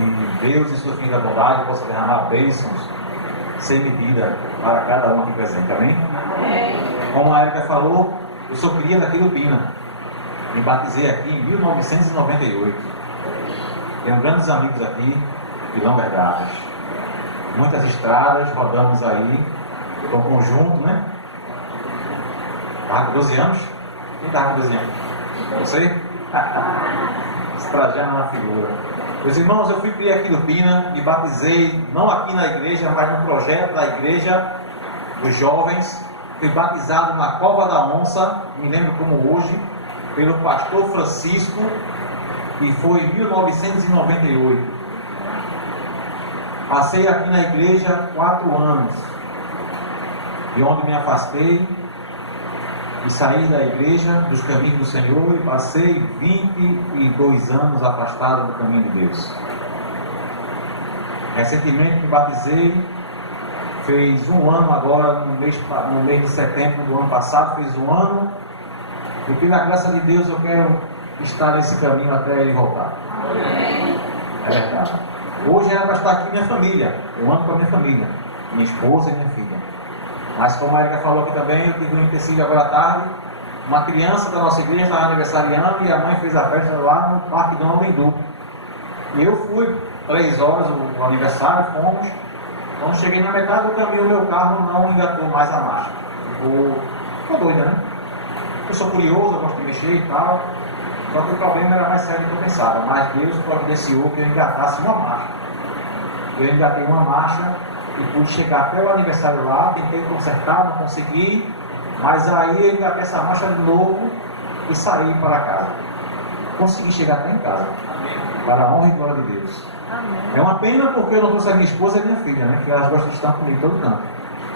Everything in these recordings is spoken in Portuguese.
E Deus, em sua infinita bondade, possa derramar bênçãos sem medida para cada um aqui presente. Amém? Como a Érica falou, eu sou cria daqui do Pina. Me batizei aqui em 1998. Tenho grandes amigos aqui de longas datas. Muitas estradas, rodamos aí. Estou conjunto, né? Estava com 12 anos? Quem estava com 12 anos? Você? Estrajando na figura. Meus irmãos, eu fui criar aqui do Pina, me batizei, não aqui na igreja, mas no projeto da igreja dos jovens. Fui batizado na Cova da Onça, me lembro como hoje, pelo pastor Francisco, e foi em 1998. Passei aqui na igreja 4 anos, de onde me afastei e saí da igreja, dos caminhos do Senhor, e passei 22 anos afastado do caminho de Deus. Recentemente me batizei, fez 1 ano agora, no mês de setembro do ano passado, fez 1 ano, e pela graça de Deus eu quero estar nesse caminho até ele voltar. É verdade. Hoje era para estar aqui minha família, eu ando com a minha família, minha esposa e minha filha. Mas como a Érica falou aqui também, eu tive um empecilho agora à tarde. Uma criança da nossa igreja estava aniversariando e a mãe fez a festa lá no Parque Dom Amendu. E eu fui 3 horas, o aniversário, fomos. Quando cheguei na metade do caminho, o meu carro não engatou mais a marcha. Ficou doida, né? Eu sou curioso, eu gosto de mexer e tal. Só que o problema era mais sério do que eu pensava. Mas Deus providenciou que eu engatasse uma marcha. Eu engatei uma marcha e pude chegar até o aniversário lá, tentei consertar, não consegui, mas aí eu engatei essa marcha de novo e saí para casa. Consegui chegar até em casa, para a honra e glória de Deus. Amém. É uma pena porque eu não trouxe a minha esposa e a minha filha, né? Que elas gostam de estar comigo todo canto.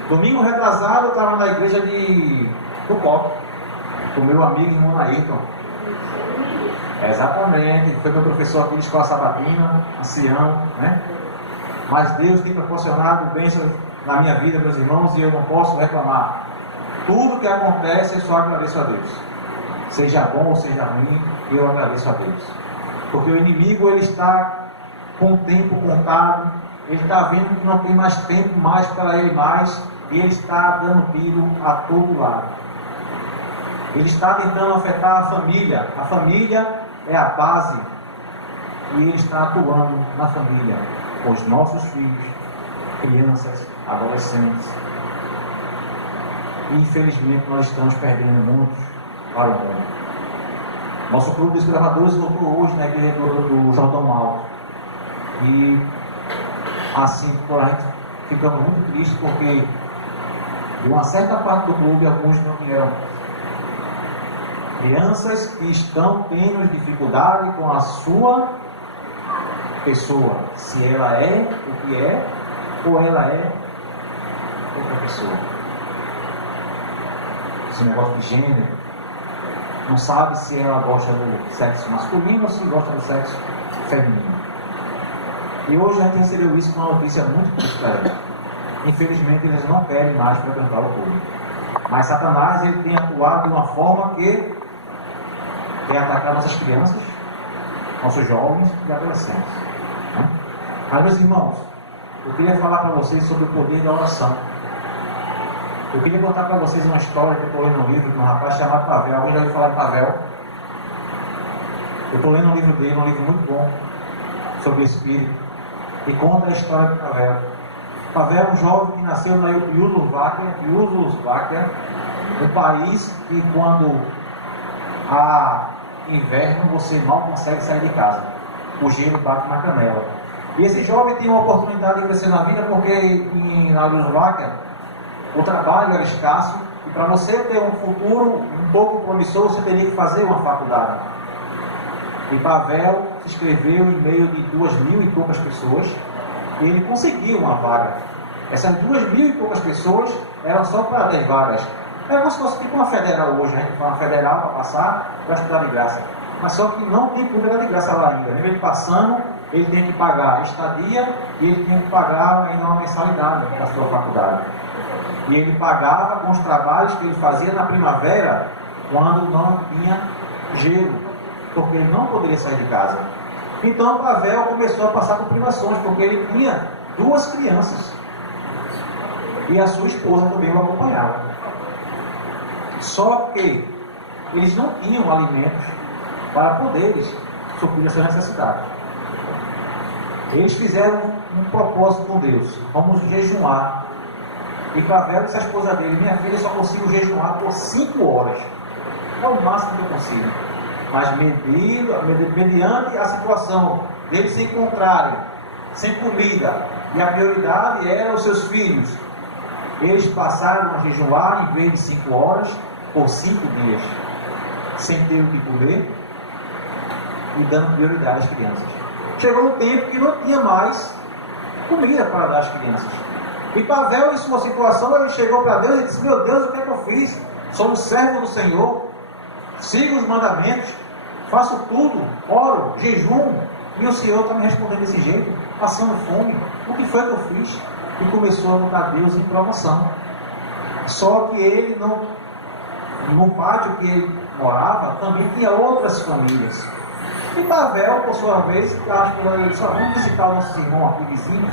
Domingo retrasado eu estava na igreja de Tucó, com o meu amigo irmão Ayrton. Exatamente, foi meu professor aqui de escola sabatina, ancião, né? Mas Deus tem proporcionado bênçãos na minha vida, meus irmãos, e eu não posso reclamar. Tudo que acontece, eu só agradeço a Deus. Seja bom ou seja ruim, eu agradeço a Deus. Porque o inimigo, ele está com o tempo contado, ele está vendo que não tem mais tempo mais para ele mais, e ele está dando tiro a todo lado. Ele está tentando afetar a família. A família é a base, e ele está atuando na família. Os nossos filhos, crianças, adolescentes. E infelizmente nós estamos perdendo muitos para o mundo. Nosso clube dos gravadores voltou hoje na igreja do Jordão Alto. E assim, por a gente ficamos muito tristes porque de uma certa parte do clube alguns não vieram. Crianças que estão tendo dificuldade com a sua pessoa, se ela é o que é, ou ela é outra pessoa. Esse negócio de gênero, não sabe se ela gosta do sexo masculino ou se gosta do sexo feminino. E hoje a gente recebeu isso com uma notícia muito triste. Infelizmente eles não querem mais frequentar o público. Mas Satanás, ele tem atuado de uma forma que quer atacar nossas crianças, nossos jovens e adolescentes. Mas, meus irmãos, eu queria falar para vocês sobre o poder da oração. Eu queria contar para vocês uma história que eu estou lendo um livro de um rapaz chamado Pavel. Alguém já ouviu falar de Pavel? Eu estou lendo um livro dele, um livro muito bom, sobre o Espírito, e conta a história de Pavel. Pavel é um jovem que nasceu na Iugoslávia, um país que quando há inverno você mal consegue sair de casa. O gelo bate na canela. E esse jovem tinha uma oportunidade de crescer na vida porque na Iugoslávia o trabalho era escasso e para você ter um futuro um pouco promissor você teria que fazer uma faculdade. E Pavel se inscreveu em meio de 2.000 e poucas pessoas e ele conseguiu uma vaga. Essas 2.000 e poucas pessoas eram só para 10 vagas. Era como se fosse tipo uma federal hoje, a gente fala uma federal para passar para estudar de graça. Mas só que não tem pública de graça lá ainda. Mesmo ele passando, ele tem que pagar estadia e ele tem que pagar ainda uma mensalidade da sua faculdade. E ele pagava com os trabalhos que ele fazia na primavera, quando não tinha gelo, porque ele não poderia sair de casa. Então Pavel começou a passar por privações, porque ele tinha 2 crianças. E a sua esposa também o acompanhava. Só que eles não tinham alimentos para poderes suprir a sua necessidade. Eles fizeram um propósito com Deus: vamos jejuar. E Pavel disse à esposa dele: minha filha, eu só consigo jejuar por 5 horas. É o máximo que eu consigo. Mas mediante a situação deles se encontrarem sem comida, e a prioridade era os seus filhos, eles passaram a jejuar em vez de 5 horas, por 5 dias, sem ter o que comer e dando prioridade às crianças. Chegou um tempo que não tinha mais comida para dar às crianças. E Pavel, em sua situação, ele chegou para Deus e disse: meu Deus, o que é que eu fiz? Sou um servo do Senhor, sigo os mandamentos, faço tudo, oro, jejum, e o Senhor está me respondendo desse jeito, passando fome. O que foi que eu fiz? E começou a botar Deus em provação. Só que ele não, no pátio que ele morava, também tinha outras famílias. E Pavel, por sua vez, acho que ele disse: vamos visitar os nossos irmãos aqui vizinhos.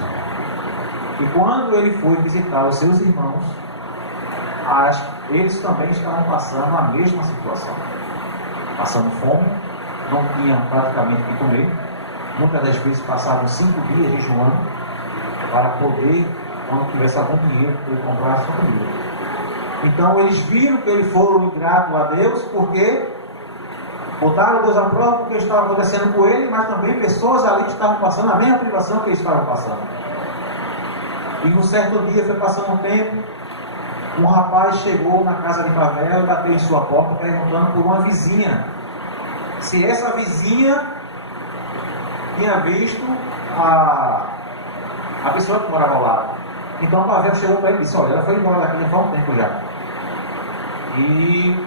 E quando ele foi visitar os seus irmãos, eles também estavam passando a mesma situação. Passando fome, não tinham praticamente o que comer. Muitas das vezes passavam 5 dias jejuando para poder, quando tivesse algum dinheiro, poder comprar a sua comida. Então eles viram que eles foram ingratos a Deus, porque botaram Deus à prova porque estava acontecendo com ele, mas também pessoas ali estavam passando a mesma privação que eles estavam passando. E num certo dia, foi passando um tempo, um rapaz chegou na casa de Pavel e bateu em sua porta perguntando por uma vizinha, se essa vizinha tinha visto a pessoa que morava ao lado. Então Pavel chegou para ele e disse: olha, ela foi embora daqui há um tempo já, e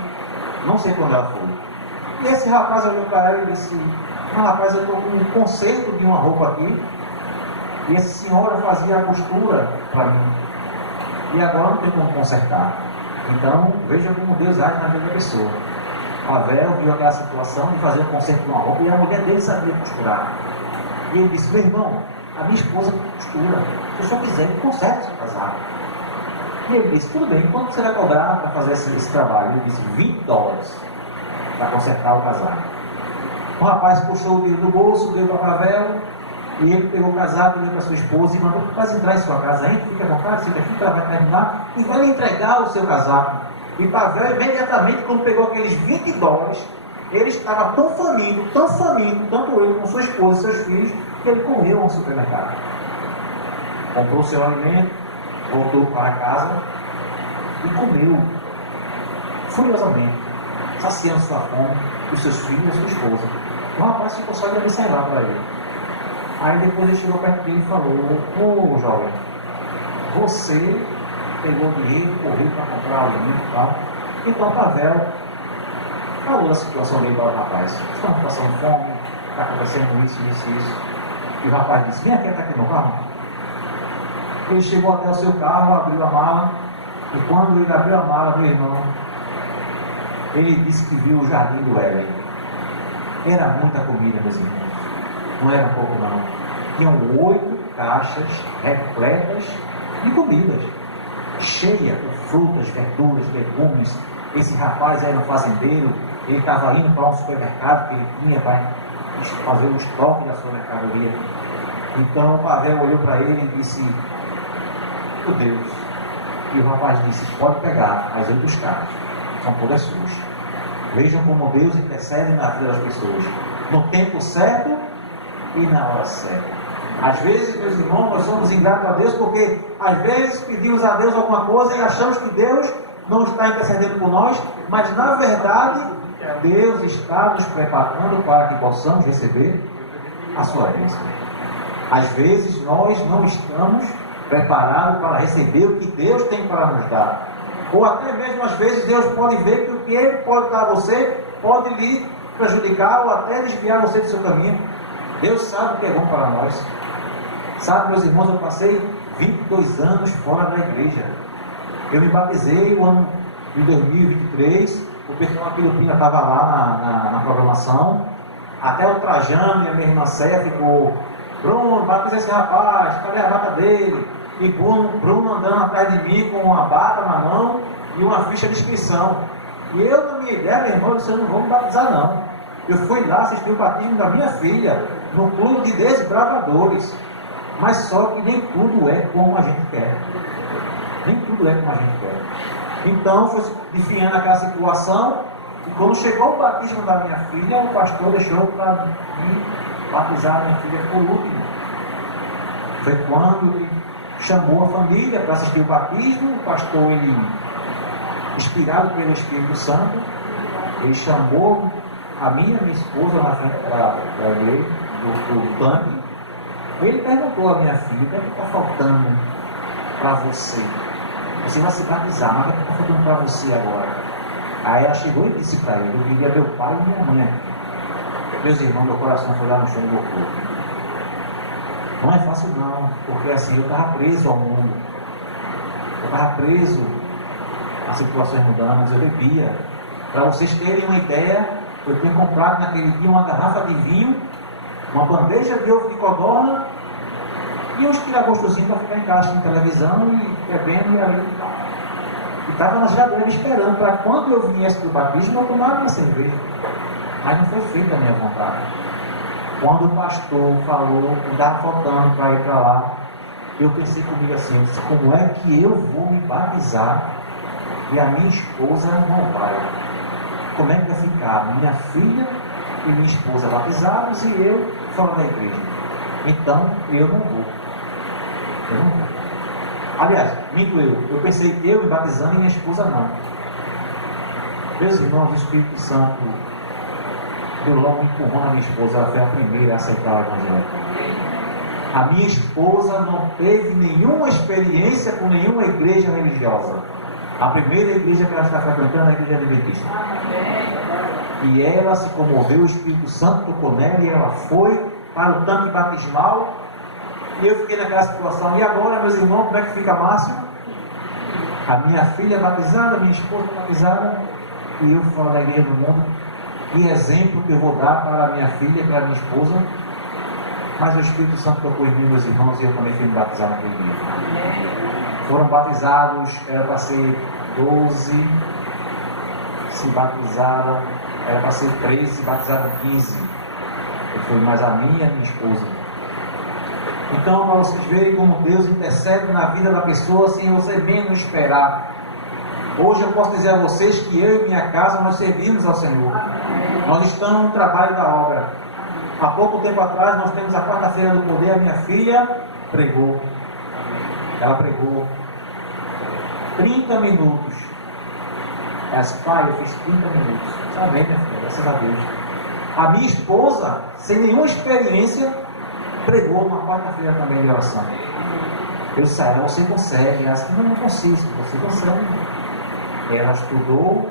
não sei quando ela foi. E esse rapaz olhou para ela e disse: rapaz, eu estou com um conserto de uma roupa aqui, e essa senhora fazia a costura para mim, e agora não tem como consertar. Então veja como Deus age na vida da pessoa. Pavel viu aquela situação de fazer o conserto de uma roupa, e a mulher dele sabia costurar. E ele disse: meu irmão, a minha esposa costura, se o senhor quiser, ele conserta o seu casaco. E ele disse: tudo bem, quanto você vai cobrar para fazer esse trabalho? Ele disse: $20 para consertar o casaco. O rapaz puxou o dinheiro do bolso, deu para Pavel, e ele pegou o casaco, deu para sua esposa e mandou: quase entrar em sua casa, hein? Fica à vontade, senta aqui que ela vai terminar e vai lhe entregar o seu casaco. E Pavel, imediatamente, quando pegou aqueles $20, ele estava tão faminto, tanto ele como sua esposa e seus filhos, que ele correu ao supermercado. Comprou o seu alimento, voltou para casa e comeu furiosamente, saciando sua fome, os seus filhos e a sua esposa. O rapaz ficou só de observar para ele. Aí depois ele chegou perto dele e falou: ô jovem, você pegou dinheiro, correu para comprar alimento e tal. Então Pavel falou da situação dele para o rapaz: estamos passando fome, está acontecendo isso. E o rapaz disse: vem aqui, está aqui no carro. Ele chegou até o seu carro, abriu a mala, e quando ele abriu a mala, meu irmão, ele disse que viu o jardim do Éden. Era muita comida, meus irmãos, não era pouco não. Tinham 8 caixas repletas de comidas, cheia de frutas, verduras, legumes. Esse rapaz era um fazendeiro, ele estava indo para um supermercado que ele tinha para fazer o estoque da sua mercadoria. Então Pavel olhou para ele e disse: meu Deus. E o rapaz disse: pode pegar as 8 caixas, são todas suas. Vejam como Deus intercede na vida das pessoas, no tempo certo e na hora certa. Às vezes, meus irmãos, nós somos ingratos a Deus porque às vezes pedimos a Deus alguma coisa e achamos que Deus não está intercedendo por nós, mas na verdade Deus está nos preparando para que possamos receber a sua bênção. Às vezes nós não estamos preparados para receber o que Deus tem para nos dar. Ou até mesmo às vezes Deus pode ver que o que Ele pode dar a você pode lhe prejudicar ou até desviar você do seu caminho. Deus sabe o que é bom para nós. Sabe, meus irmãos, eu passei 22 anos fora da igreja. Eu me batizei no ano de 2023, o pessoal aqui do Pina estava lá na programação, Até o Trajano e a minha irmã Céia ficou: Bruno, batiza esse rapaz, cadê a bata dele? E Bruno andando atrás de mim com uma bata na mão e uma ficha de inscrição. E eu, na minha ideia, meu irmão, eu disse: eu não vou me batizar não. Eu fui lá assistir o batismo da minha filha, no clube de desbravadores. Mas só que nem tudo é como a gente quer. Nem tudo é como a gente quer. Então, foi desfiando aquela situação, e quando chegou o batismo da minha filha, o pastor deixou para me batizar a minha filha por último. Foi quando ele chamou a família para assistir o batismo. O pastor, ele, inspirado pelo Espírito Santo, ele chamou a minha esposa na frente da igreja, do tanque. Ele perguntou à minha filha: o que é que está faltando para você? Você vai se batizar, mas o que está faltando para você agora? Aí ela chegou e disse para ele: eu queria meu pai e minha mãe. Meus irmãos, meu coração foi lá no chão do meu corpo. Não é fácil não, porque assim, eu estava preso ao mundo. Eu estava preso a situações mundanas, eu bebia. Para vocês terem uma ideia, eu tinha comprado naquele dia uma garrafa de vinho, uma bandeja de ovo de codorna e uns tiragostozinhos para ficar em casa em televisão e bebendo e ali. E estava na geladeira esperando para quando eu viesse do batismo eu tomar minha cerveja. Mas não foi feita a minha vontade. Quando o pastor falou que estava faltando para ir para lá, eu pensei comigo assim: eu disse, como é que eu vou me batizar e a minha esposa não vai? Como é que vai ficar minha filha e minha esposa batizados e eu fora da igreja? Então eu não vou. Eu não vou. Aliás, minto eu pensei eu me batizando e minha esposa não. Meus irmãos, o Espírito Santo deu logo um empurrão na minha esposa. Ela foi a primeira a aceitar o evangelho. A minha esposa não teve nenhuma experiência com nenhuma igreja religiosa. A primeira igreja que ela está frequentando é a igreja adventista. E ela se comoveu, o Espírito Santo tocou nela e ela foi para o tanque batismal. E eu fiquei naquela situação: e agora, meus irmãos, como é que fica Márcio? A minha filha batizada, a minha esposa batizada, e eu fora da igreja do mundo. Que exemplo que eu vou dar para a minha filha e para a minha esposa? Mas o Espírito Santo tocou em mim, meus irmãos, e eu também fui me batizar naquele dia. Foram batizados, era para ser 12, se batizaram, era para ser 13, se batizaram 15. Eu fui mais a minha e a minha esposa. Então, para vocês verem como Deus intercede na vida da pessoa sem você menos esperar. Hoje eu posso dizer a vocês que eu e minha casa nós servimos ao Senhor. Nós estamos no trabalho da obra. Há pouco tempo atrás nós temos a quarta-feira do poder. A minha filha pregou. Ela pregou 30 minutos. Ela disse: pai, eu fiz 30 minutos. Está bem, minha filha, graças a Deus. A minha esposa, sem nenhuma experiência, pregou uma quarta-feira também de oração. Eu disse: você consegue? Ela disse: não consigo. Você consegue. Ela estudou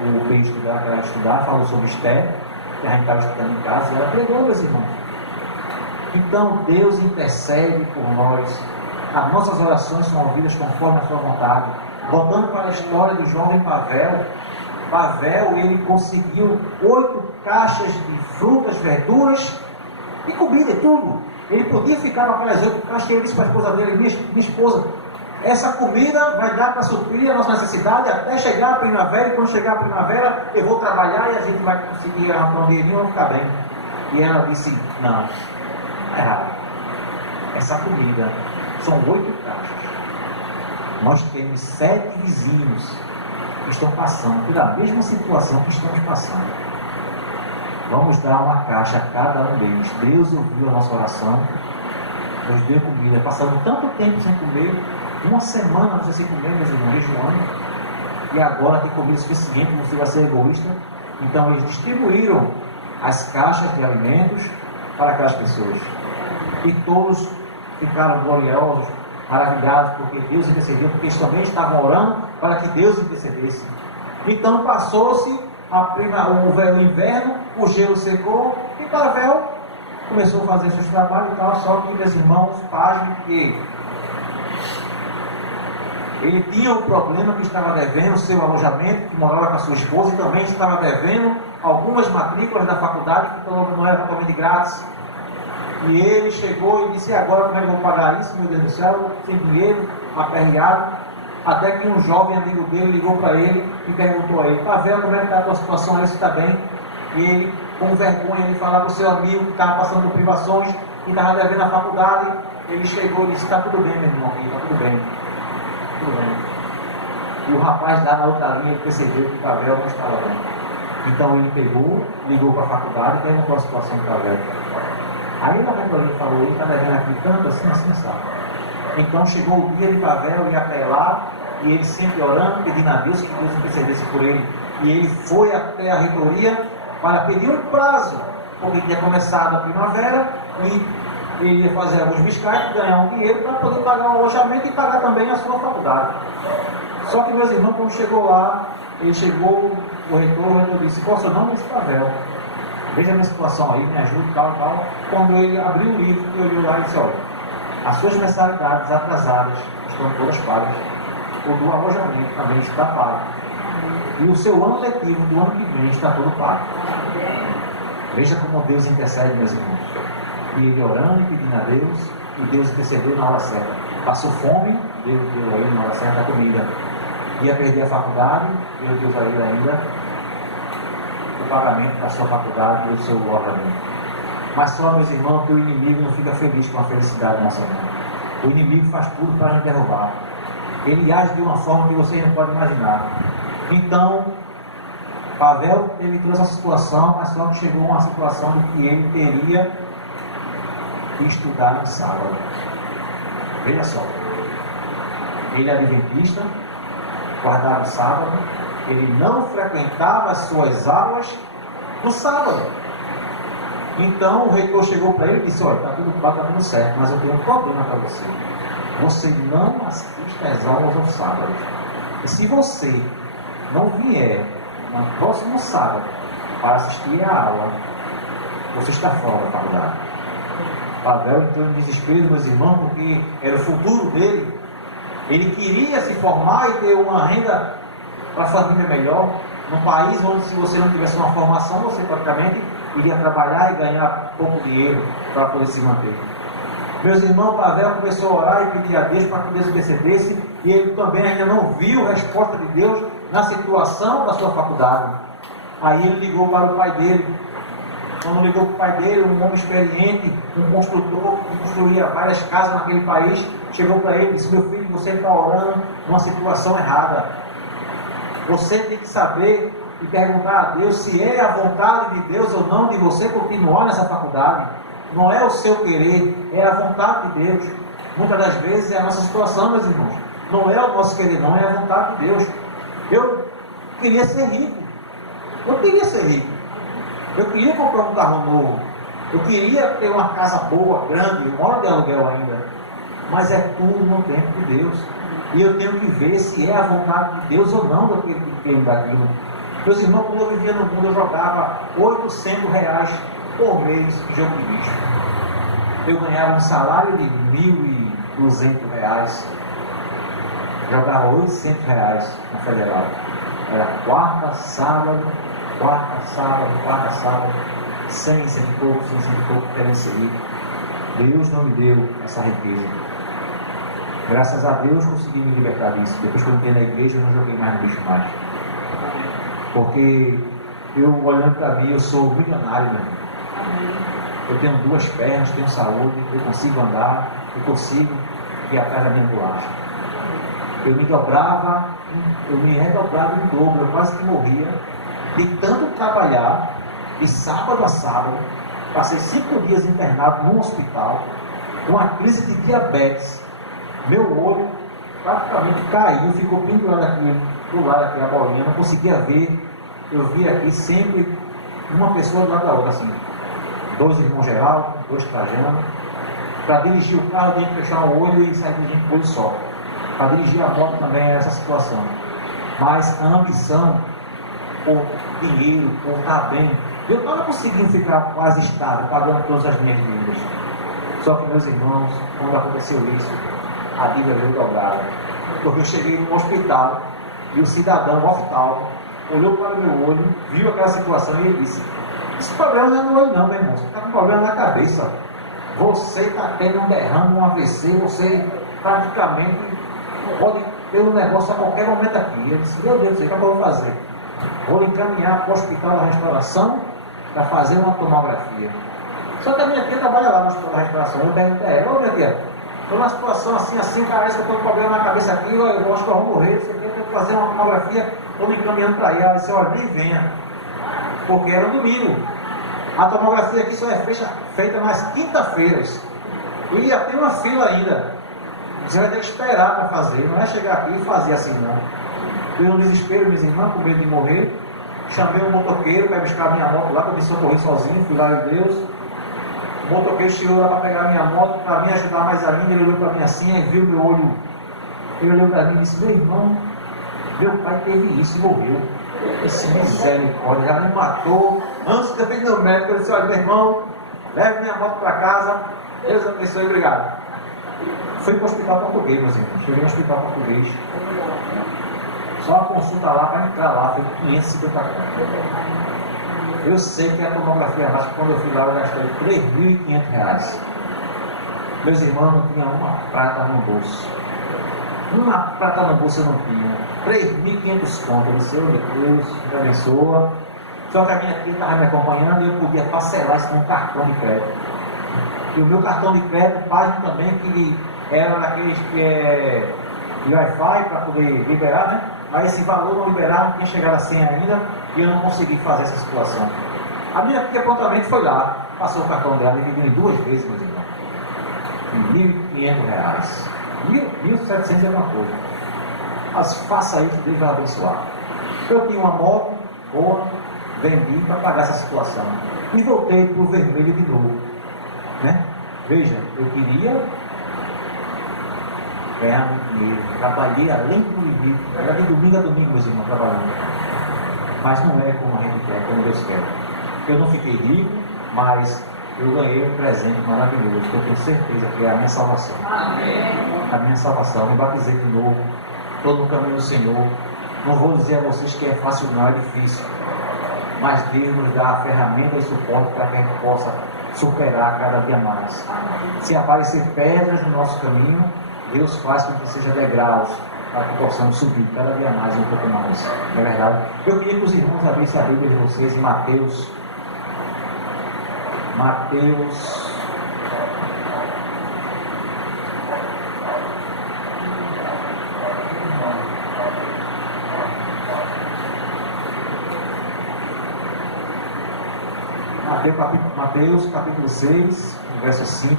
o que ela estudar, falou sobre Esther, que a gente estava estudando em casa, e ela pregou, meus irmãos. Então Deus intercede por nós. As nossas orações são ouvidas conforme a sua vontade. Voltando para a história do jovem Pavel. Pavel, ele conseguiu 8 caixas de frutas, verduras e comida e tudo. Ele podia ficar naquelas 8 caixas, e ele disse para a esposa dele: minha esposa, essa comida vai dar para suprir a nossa necessidade até chegar a primavera, e quando chegar a primavera eu vou trabalhar e a gente vai conseguir arrancar um dinheirinho e vamos ficar bem. E ela disse: não, é errado. Essa comida são 8 caixas. Nós temos 7 vizinhos que estão passando pela mesma situação que estamos passando. Vamos dar uma caixa a cada um deles. Deus ouviu a nossa oração, nos deu comida. Passando tanto tempo sem comer, uma semana não sei sem comer, meus irmãos, desde um ano, e agora tem comida suficiente, você vai ser egoísta. Então eles distribuíram as caixas de alimentos para aquelas pessoas. E todos ficaram gloriosos, maravilhados, porque Deus intercedeu, porque eles também estavam orando para que Deus intercedesse. Então passou-se o inverno, o gelo secou, e Pavel começou a fazer seus trabalhos e tal. Só que, meus irmãos, pasmem que ele tinha um problema que estava devendo o seu alojamento, que morava com a sua esposa, e também estava devendo algumas matrículas da faculdade, que não era totalmente grátis. E ele chegou e disse: e agora como é que eu vou pagar isso, meu Deus do céu, sem dinheiro, aperreado. Até que um jovem amigo dele ligou para ele e perguntou a ele: Pavel, como é que está a tua situação aí, se está bem? E ele, com vergonha, ele falava para o seu amigo que estava passando por privações, que estava devendo a faculdade. Ele chegou e disse: está tudo bem, meu irmão, está tudo bem, tudo bem. E o rapaz lá na outra linha percebeu que o Pavel não estava bem. Então ele pegou, ligou para a faculdade e perguntou a situação do Pavel. Aí o reitor falou: ele está devendo aqui tanto assim, assim, sabe? Então chegou o dia de Pavel ir até lá, e ele sempre orando, pedindo a Deus que Deus intercedesse por ele. E ele foi até a reitoria para pedir um prazo, porque tinha começado a primavera e ele ia fazer alguns biscates, ganhar um dinheiro para poder pagar o alojamento e pagar também a sua faculdade. Só que, meus irmãos, quando chegou lá, ele chegou, o reitor disse: posso não, disse Pavel, veja a minha situação aí, me ajude, tal, tal. Quando ele abriu o livro, ele olhou lá e disse: olha, as suas mensalidades atrasadas estão todas pagas. O do alojamento também está pago. E o seu ano letivo do ano que vem está todo pago. Veja como Deus intercede, meus irmãos. E ele orando e pedindo a Deus, e Deus intercedeu na hora certa. Passou fome, Deus deu a ele na hora certa a comida. Ia perder a faculdade, Deus deu a ele ainda o pagamento da sua faculdade e do seu alojamento. Mas só, meus irmãos, que o inimigo não fica feliz com a felicidade nossa irmã. O inimigo faz tudo para nos derrubar. Ele age de uma forma que vocês não podem imaginar. Então, Pavel, ele trouxe essa situação, mas só que chegou uma situação de que ele teria que estudar no sábado. Veja só. Ele era adventista, guardava o sábado, ele não frequentava as suas aulas no sábado. Então o reitor chegou para ele e disse: olha, está tudo certo, mas eu tenho um problema para você. Você não assiste às aulas aos sábados. E se você não vier no próximo sábado para assistir à aula, você está fora da faculdade. Pavel entrou em desespero, meus irmãos, porque era o futuro dele. Ele queria se formar e ter uma renda para a família melhor, num país onde, se você não tivesse uma formação, você praticamente iria trabalhar e ganhar pouco dinheiro para poder se manter. Meus irmãos, Pavel começou a orar e pedir a Deus para que Deus intercedesse, e ele também ainda não viu a resposta de Deus na situação da sua faculdade. Aí ele ligou para o pai dele. Quando ligou para o pai dele, um homem experiente, um construtor que construía várias casas naquele país, chegou para ele e disse: meu filho, você está orando numa situação errada. Você tem que saber e perguntar a Deus se é a vontade de Deus ou não de você continuar nessa faculdade. Não é o seu querer, é a vontade de Deus. Muitas das vezes é a nossa situação, meus irmãos. Não é o nosso querer, não, é a vontade de Deus. Eu queria ser rico. Eu queria ser rico. Eu queria comprar um carro novo. Eu queria ter uma casa boa, grande. Eu moro de aluguel ainda. Mas é tudo no tempo de Deus. E eu tenho que ver se é a vontade de Deus ou não daquele que tem daquilo. Meus irmãos, quando eu vivia no mundo, eu jogava R$800 por mês em jogo de bicho. Eu ganhava um salário de R$1.200. Jogava R$800 na Federal. Era quarta, sábado, 100 e pouco, querendo seguir. Deus não me deu essa riqueza. Graças a Deus consegui me libertar disso. Depois que eu entrei na igreja, eu não joguei mais no bicho mais. Porque eu, olhando para mim, eu sou milionário, né? Eu tenho 2 pernas, tenho saúde, eu consigo andar, eu consigo ir atrás da minha bolacha. Eu me dobrava, eu me redobrava em dobro, eu quase que morria de tanto trabalhar, de sábado a sábado. Passei 5 dias internado num hospital, com uma crise de diabetes. Meu olho praticamente caiu, ficou pendurado aqui, do lado aqui, a bolinha, não conseguia ver. Eu vi aqui sempre uma pessoa do lado da outra, assim, 2 irmãos geral, 2 trajando. Para dirigir o carro, eu tinha que fechar o olho e sair dirigindo com o olho só. Para dirigir a moto também era essa situação. Mas a ambição por dinheiro, por estar bem, eu estava conseguindo ficar quase estável, pagando todas as minhas dívidas. Só que, meus irmãos, quando aconteceu isso, a dívida veio dobrada. Porque eu cheguei no hospital e o cidadão oftalmo olhou para o meu olho, viu aquela situação e ele disse: esse problema não é no olho não, meu irmão, você está com um problema na cabeça. Você está tendo um derrame, um AVC, você praticamente pode ter um negócio a qualquer momento aqui. Eu disse: meu Deus, o que eu vou fazer? Vou encaminhar para o Hospital da Restauração para fazer uma tomografia. Só que a minha tia trabalha lá no Hospital da Restauração. Eu perguntei a ela: ô minha tia, estou numa situação assim, parece que eu estou com problema na cabeça aqui, eu acho que eu vou morrer, você tem que fazer uma tomografia, estou me encaminhando para aí. Ela disse: olha, nem venha, porque era um domingo. A tomografia aqui só é feita nas quinta-feiras. E ia ter uma fila ainda. Você vai ter que esperar para fazer, não é chegar aqui e fazer assim não. Eu no desespero, minhas irmãs, com medo de morrer, chamei um motoqueiro para buscar a minha moto lá, para me socorrer sozinho, fui lá em Deus. O motoqueiro chegou lá para pegar a minha moto, para me ajudar mais ainda. Ele olhou para mim assim, e viu meu olho. Ele olhou para mim e disse: meu irmão, meu pai teve isso e morreu. Esse misericórdia já me matou. Antes de eu ir no médico, eu disse: olha, meu irmão, leve minha moto para casa, Deus abençoe, obrigado. Fui para o hospital português, meus irmãos. Cheguei no hospital português. Só a consulta lá para entrar lá foi 550 contos. Eu sei que a tomografia rápida, quando eu fui lá, eu gastei R$3.500. Meus irmãos não tinham uma prata no bolso. Uma prata no bolso eu não tinha. 3.500 contos. Eu disse: meu Deus, me abençoa. Só que a minha tia estava me acompanhando e eu podia parcelar isso num cartão de crédito. E o meu cartão de crédito, página também, que era daqueles que é de Wi-Fi para poder liberar, né? Mas esse valor não liberava, não tinha chegado a 100 ainda, e eu não consegui fazer essa situação. A minha tia prontamente foi lá, passou o cartão dela, dividiu em 2 vezes, meus irmãos. R$1.500. 1.700 é uma coisa. Mas faça isso, Deus vai abençoar. Eu tinha uma moto boa, vendi para pagar essa situação. E voltei para o vermelho de novo. Né? Veja, eu queria ganhar muito dinheiro. Trabalhei além do limite. Era de domingo a domingo, meus irmãos, trabalhando. Mas não é como a gente quer, como Deus quer. Eu não fiquei rico, mas eu ganhei um presente maravilhoso, que eu tenho certeza que é a minha salvação. Amém. A minha salvação. Me batizei de novo. Estou no caminho do Senhor. Não vou dizer a vocês que é fácil, não, é difícil. Mas Deus nos dá a ferramenta e suporte para que a gente possa superar cada dia mais. Se aparecer pedras no nosso caminho, Deus faz com que seja degraus para que possamos subir cada dia mais, um pouco mais. Não é verdade? Eu queria que os irmãos abrissem a Bíblia de vocês em Mateus. Mateus capítulo 6, verso 5.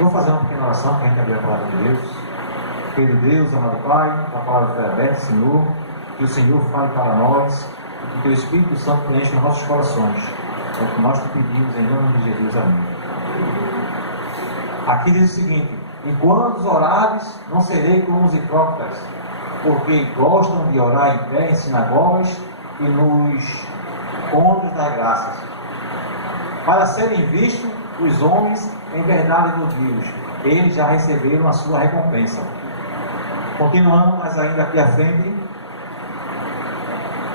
Vou fazer uma pequena oração para a gente abrir a palavra de Deus. Querido Deus, amado Pai, a palavra foi aberta, Senhor, que o Senhor fale para nós e que o Teu Espírito Santo preencha os nossos corações. É o que nós te pedimos em nome de Jesus. Amém. Aqui diz o seguinte: enquanto orares, não serei como os hipócritas, porque gostam de orar em pé em sinagogas e nos pontos das graças, para serem vistos os homens. Em verdade vos digo, eles já receberam a sua recompensa. Continuando, mas ainda aqui à frente.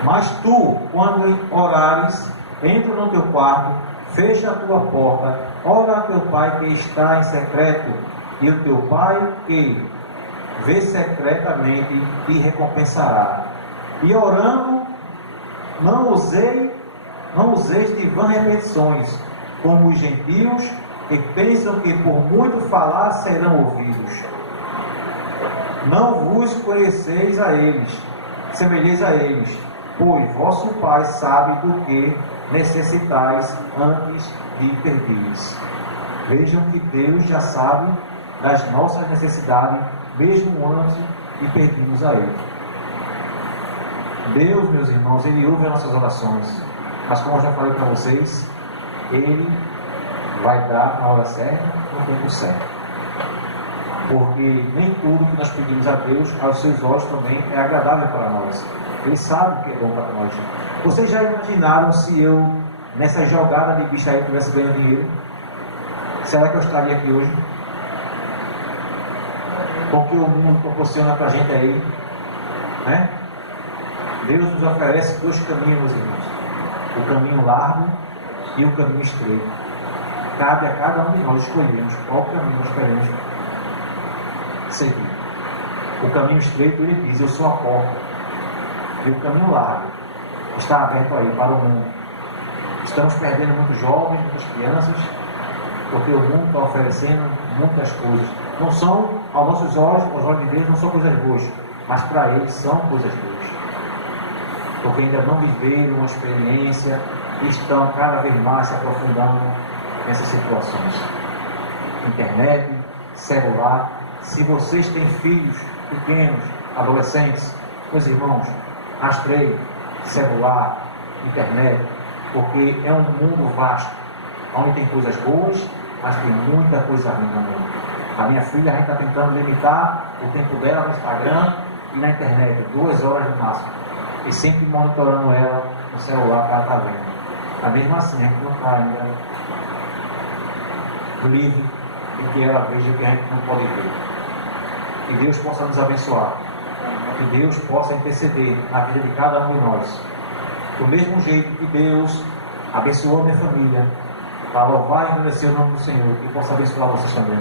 Mas tu, quando orares, entra no teu quarto, fecha a tua porta, ora a teu pai que está em secreto, e o teu pai que vê secretamente te recompensará. E orando, não useis de vãs repetições, como os gentios, que pensam que por muito falar serão ouvidos. Não vos conheceis a eles, semelheis a eles, pois vosso Pai sabe do que necessitais antes de pedirdes. Vejam que Deus já sabe das nossas necessidades, mesmo antes de pedirmos a Ele. Deus, meus irmãos, Ele ouve as nossas orações, mas como eu já falei para vocês, Ele vai dar a hora certa, no tempo certo. Porque nem tudo que nós pedimos a Deus, aos seus olhos também é agradável para nós. Ele sabe o que é bom para nós. Vocês já imaginaram se eu, nessa jogada de bicho aí, tivesse ganho dinheiro? Será que eu estaria aqui hoje? Com o que o mundo proporciona para a gente aí, né? Deus nos oferece dois caminhos, meus irmãos: o caminho largo e o caminho estreito. Cabe a cada um de nós escolhermos qual caminho nós queremos seguir. O caminho estreito, ele diz: eu sou a porta. E o caminho largo está aberto aí para o mundo. Estamos perdendo muitos jovens, muitas crianças, porque o mundo está oferecendo muitas coisas. Não são, aos nossos olhos, aos olhos de Deus, não são coisas boas, mas para eles são coisas boas. Porque ainda não viveram uma experiência e estão cada vez mais se aprofundando nessas situações. Internet, celular. Se vocês têm filhos pequenos, adolescentes, meus irmãos, rastreiem celular, internet, porque é um mundo vasto, onde tem coisas boas, mas tem muita coisa ruim no mundo. A minha filha, a gente está tentando limitar o tempo dela no Instagram e na internet, 2 horas no máximo, e sempre monitorando ela no celular que ela está vendo. Mas mesmo assim, a gente não está ainda livre de que ela veja o que a gente não pode ver. Que Deus possa nos abençoar, que Deus possa interceder na vida de cada um de nós. Do mesmo jeito que Deus abençoou a minha família, para louvar e agradecer o nome do Senhor, que possa abençoar vocês também.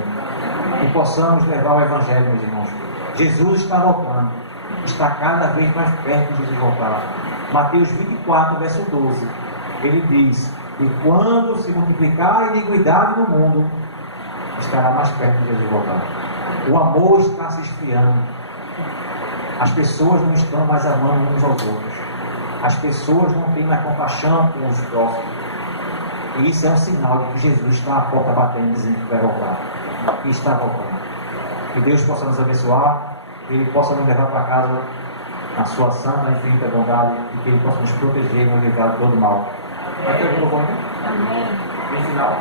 Que possamos levar o Evangelho, meus irmãos. Jesus está voltando, está cada vez mais perto de Jesus voltar. Mateus 24, verso 12, ele diz: e quando se multiplicar a iniquidade no mundo, estará mais perto de Jesus voltar. O amor está se esfriando. As pessoas não estão mais amando uns aos outros. As pessoas não têm mais compaixão com os próximos. E isso é um sinal de que Jesus está à porta batendo, dizendo que vai voltar. E está voltando. Que Deus possa nos abençoar, que Ele possa nos levar para casa na sua santa e infinita bondade, e que Ele possa nos proteger e nos livrar de todo mal. Vai ter algum nome? Amém. Em final.